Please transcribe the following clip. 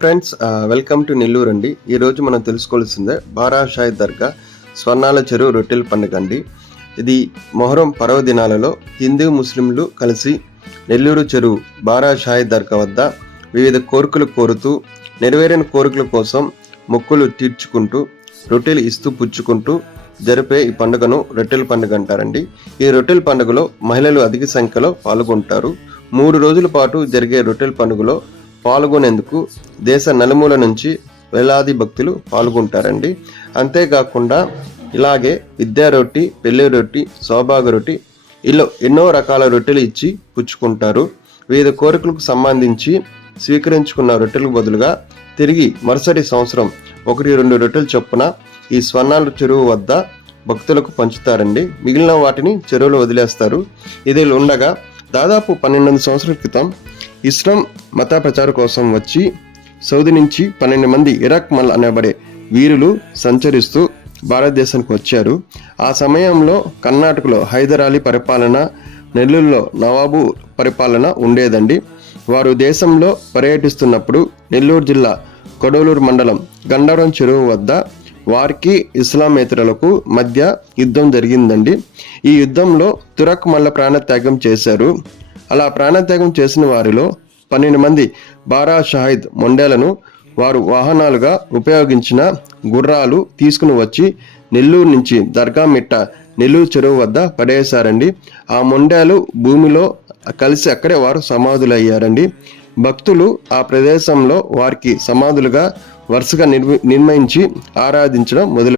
Friends welcome to Nellore అండి. ఈరోజు మనం తెలుసుకోవాల్సిందే బారా దర్గా స్వర్ణాల చెరువు రొట్టెల పండుగ అండి. ఇది మొహరం పర్వదినాలలో హిందూ ముస్లింలు కలిసి నెల్లూరు చెరువు బారాషాయి దర్గా వద్ద వివిధ కోరికలు కోరుతూ నెరవేరిన కోరికల కోసం మొక్కులు తీర్చుకుంటూ రొట్టెలు ఇస్తూ పుచ్చుకుంటూ జరిపే ఈ పండుగను రొట్టెల పండుగ అంటారండి. ఈ రొట్టెల పండుగలో మహిళలు అధిక సంఖ్యలో పాల్గొంటారు. మూడు రోజుల పాటు జరిగే రొట్టెల పండుగలో పాల్గొనేందుకు దేశ నలుమూల నుంచి వేలాది భక్తులు పాల్గొంటారండి. అంతేకాకుండా ఇలాగే విద్యా రొట్టి పెళ్ళి రొట్టి సౌభాగ రొట్టి ఇలా ఎన్నో రకాల రొట్టెలు ఇచ్చి పుచ్చుకుంటారు. వివిధ కోరికలకు సంబంధించి స్వీకరించుకున్న రొట్టెలకు బదులుగా తిరిగి మరుసటి సంవత్సరం ఒకటి రెండు రొట్టెలు చొప్పున ఈ స్వర్ణాల చెరువు వద్ద భక్తులకు పంచుతారండి. మిగిలిన వాటిని చెరువులో వదిలేస్తారు. ఇది ఉండగా దాదాపు పన్నెండు సంవత్సరాల క్రితం ఇస్లాం మత ప్రచారం కోసం వచ్చి సౌదీ నుంచి పన్నెండు మంది ఇరాక్ మల్ అనబడే వీరులు సంచరిస్తూ భారతదేశానికి వచ్చారు. ఆ సమయంలో కర్ణాటకలో హైదర్ అలీ పరిపాలన నెల్లూరులో నవాబు పరిపాలన ఉండేదండి. వారు దేశంలో పర్యటిస్తున్నప్పుడు నెల్లూరు జిల్లా కొడవలూరు మండలం గండారం చెరువు వద్ద వారికి ఇస్లామేతరులకు మధ్య యుద్ధం జరిగిందండి. ఈ యుద్ధంలో తురక్ మల్ల ప్రాణత్యాగం చేశారు. అలా ప్రాణత్యాగం చేసిన వారిలో పన్నెండు మంది బారా షాహిద్ మొండేలను వారు వాహనాలుగా ఉపయోగించిన గుర్రాలు తీసుకుని వచ్చి నెల్లూరు నుంచి దర్గా మిట్ట నెల్లూరు చెరువు వద్ద పడేశారండి. ఆ మొండాలు భూమిలో కలిసి అక్కడే వారు సమాధులయ్యారండి. భక్తులు ఆ ప్రదేశంలో వారికి సమాధులుగా వరుసగా నిర్మి నిర్మించి ఆరాధించడం మొదలు